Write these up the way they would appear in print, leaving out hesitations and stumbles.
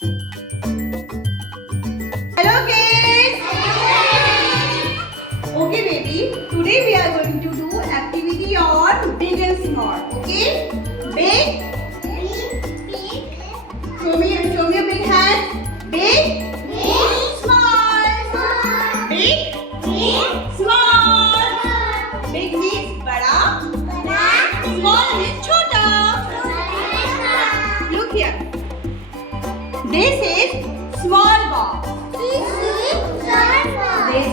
Hello kids! Okay baby, today we are going to do activity on big and small. Okay? Big. Show me your big hand. Big. Small. Big. Small. Big means bada. Small means chota. Look here. This is small box. This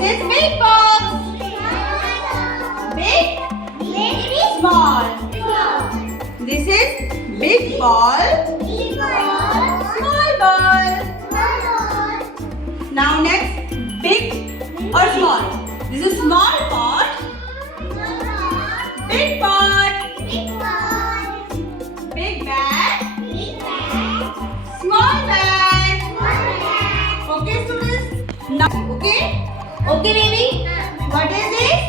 is big box. Big, small. This is big ball, small ball. Now next, big or small. This is small pot, big pot, big bag, small bag. Okay students? Now, okay baby? What is this?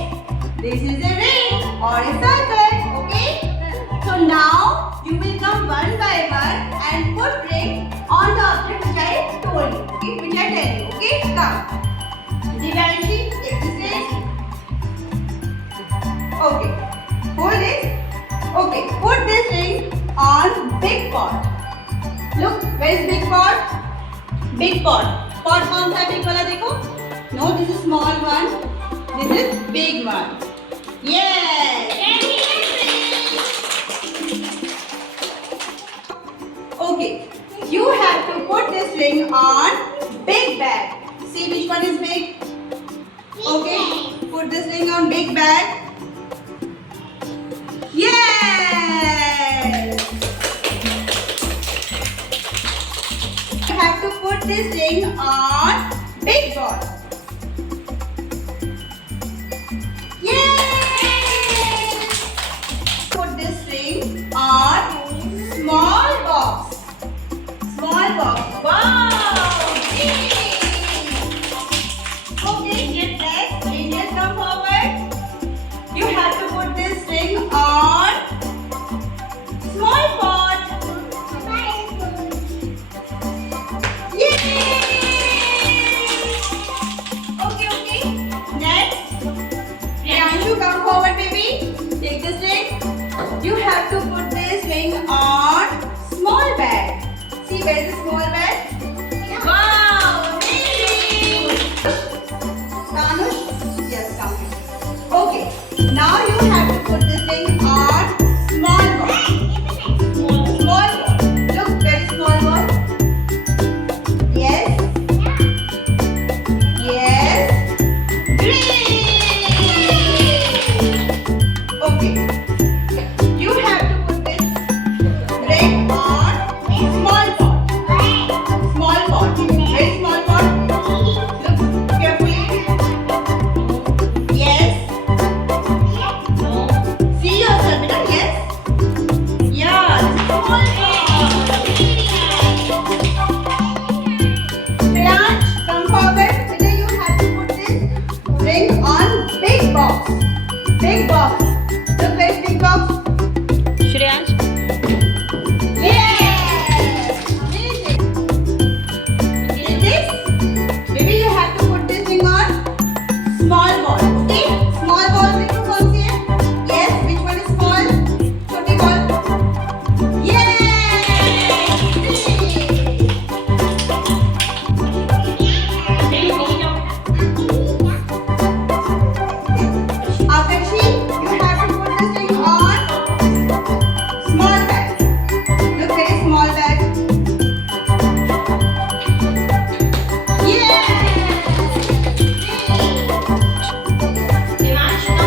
This is a ring or a circle. Okay? So now you will come one by one and put ring on the object which I told you. Okay? Which I tell you. Okay? Come. Divyanshi, take this ring. Okay. Hold this. Okay. Put this ring on big pot. Look, where is big pot? Big pot. Pot कौन सा big वाला देखो? No, this is small one. This is big one. Yes. Okay. You have to put this ring on big bag. See which one is big? Okay. Put this ring on big bag. Yes. You have to put this ring on big ball. Yay! Put this ring on small box. Small box. Wow! Yay! Okay, get next. Angels come forward. You have to put this ring on small pot. Yay! Okay. Next, Priyanshu, come forward, baby. Take this ring. You have to put this ring on small bag. See where is the small bag? Wow! Amazing! Tanush? Yes, come. Okay. Now you have to put this ring on small ball. Small ball. Look, where is small ball? Yes. Yes. Great. Okay. You have to put this ring on small pot. Small pot. Very small pot. Look carefully. Yes. See yourself, beta. Yes. Yeah, this is small pot. Priyansh, come forward. Beta, you have to put this ring on big box. Big box. Look, where is big box? Shreyansh, Yes! Amazing! Is this? Maybe you have to put this ring on small ball. Okay? Small ball देखो कौन सी है? Yes, which one is small? छोटी ball. Akanshi, you have to put this ring on small bag. Look, very small bag. Yes!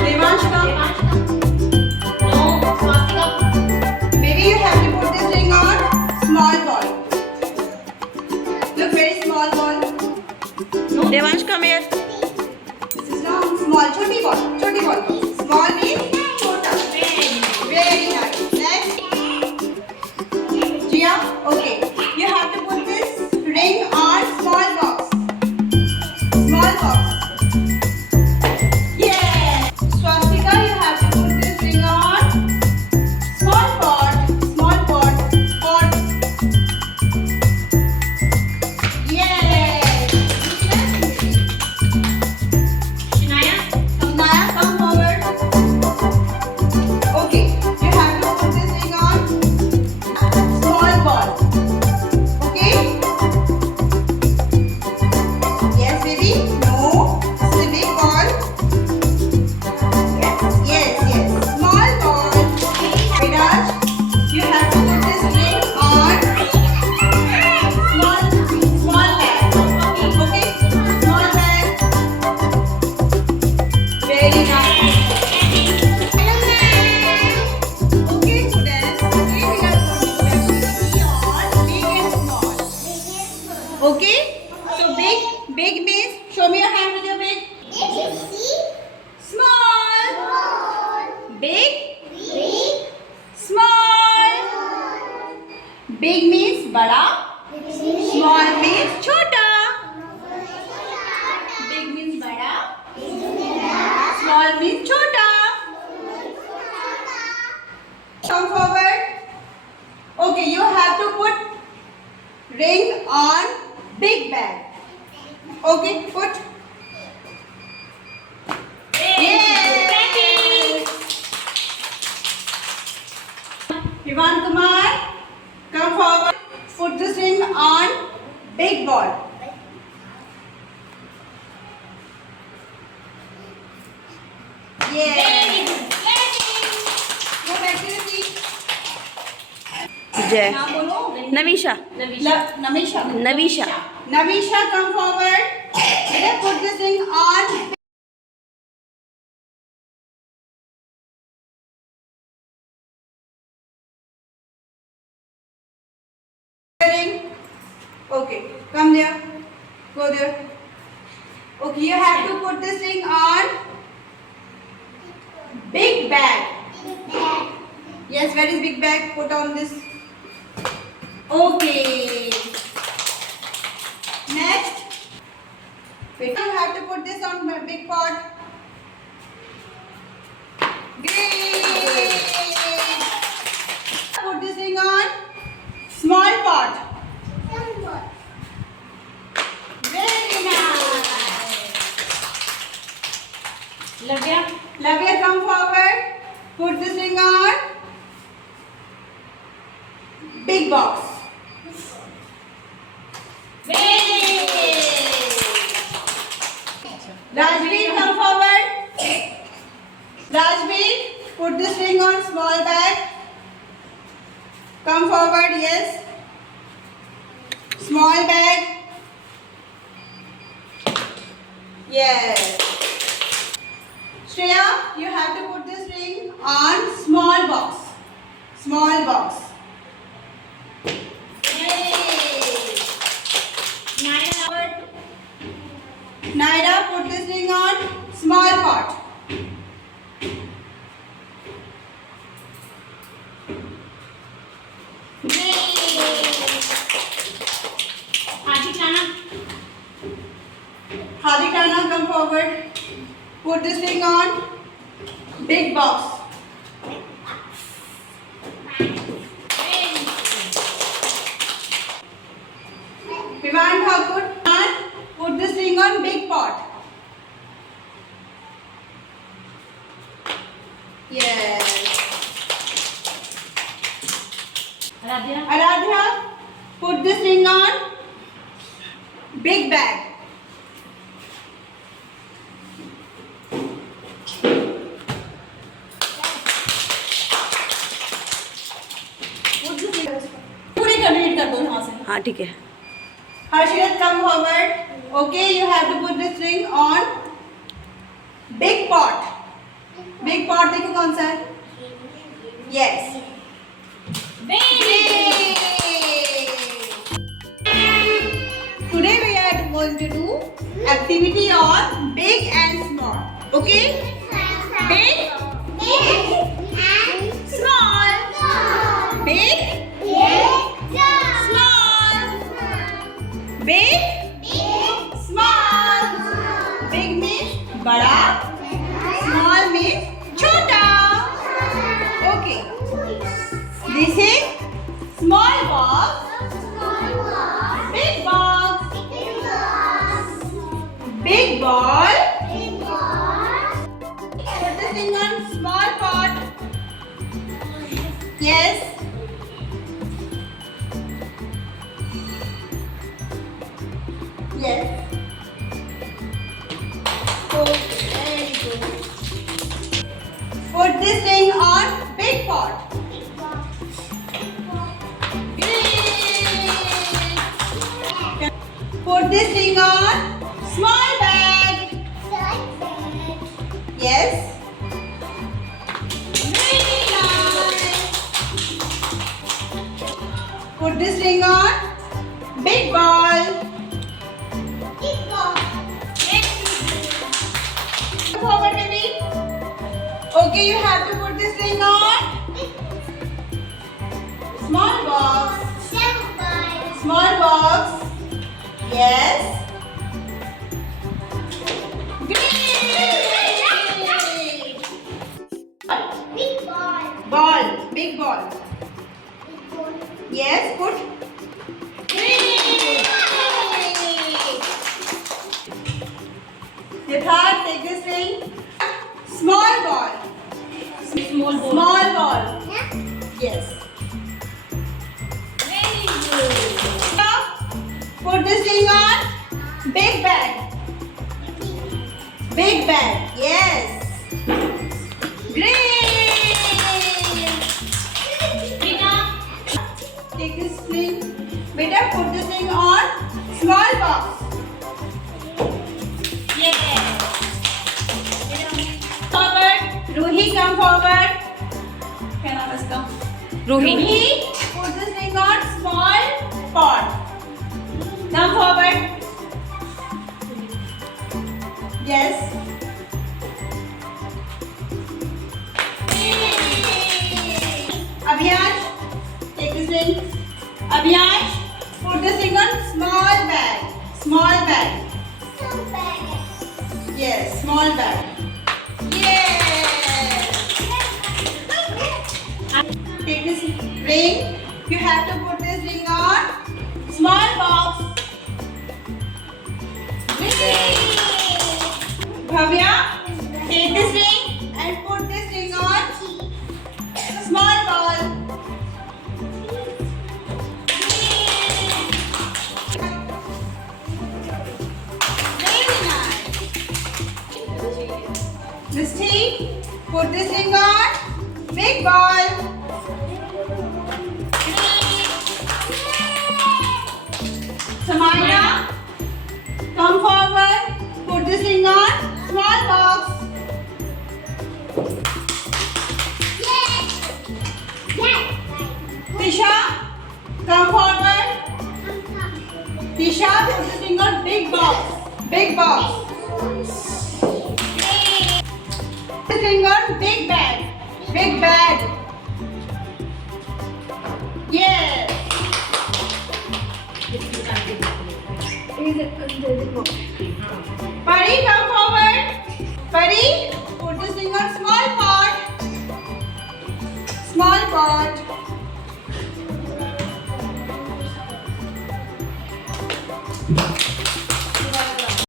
Devansh, come. Maybe you have to put this ring on small ball. Look, very small ball. Devansh, come here. This is not small. Choti ball. Small means chota. Very nice. Next. Jia, okay. You have to put this ring on small box. Small box. Yeah. Swastika, you have to put this ring on small pot. Okay? So big means, show me your hand with your big. Small. Big. Small. Big means bada. Small means chota. Big means bada. Small means chota. Come forward. Okay, you have to put ring on big bag. Okay, put. Yay! Vivan Kumar, come forward. Put this ring on big ball. Yay! Go back to your seat. जय Now बोलो. नवीशा Namisha. नवीशा Navisha, come forward. Let's put this ring on. Ring. Okay, come there. Go there. Okay, you have to put this ring on big bag. Yes, where is big bag? Put on this. Okay. Next. Wait, you have to put this on my big pot. Great. Put this ring on small pot. Very nice. Lavya, come forward. Put this ring on big box. Rajveer, come forward. Rajveer, put this ring on small bag. Come forward, yes. Small bag. Yes. Shreya, you have to put this ring on small box. Small box. Naira, put this ring on small pot. Hadikana, come forward. Put this ring on big box. Vivan Thakur, put this ring on big pot. Yes. Aradhya, put this ring on big bag. पूरे complete कर दो यहाँ से. हाँ ठीक है Harshit, come forward. Okay, you have to put this ring on big pot. Big pot देखो कौन सा है? Yes. Today we are going to do activity on big and small. Okay? Big, small, big, small, big, small. Big means बड़ा, small means छोटा. Okay. This is small box, big box, big ball. Put this thing on small pot. Yes. Yes. Okay, very good. Put this thing on big pot. Great. Put this thing on small bag. Yes. Very nice. Put this ring on big ball. Okay, you have to put this ring on. Small box. Small box. Yes. Great. Ball. Big ball. Yes, put. Great. Siddharth, take this ring. Small ball. Small ball. Small ball. Yes. Very good. Now, put this ring on. Big bag. Big bag. Yes. Great. Rina. Take this ring. Beta, put this ring on. Small box. Yeah. Forward. Ruhi, come forward. क्या नाम है इसका? Ruhi. Ruhi, put this ring on. Small pot. Come forward. Yes. Abhiyansh, take this ring. Abhiyansh, put this ring on small bag. Small bag. Yes, small bag. Yes. Take this ring. You have to put this ring on small box. Bhavya, take this ring and put this ring on small ball. Very nice. Misty, put this ring on big ball. Samaya, come forward. Put this ring on small box. Tisha, come forward. Tisha, put this ring on big box. Big box. This ring on big bag. Big bag. Yes. Pari, come forward. Pari, put this ring on small pot. Small pot.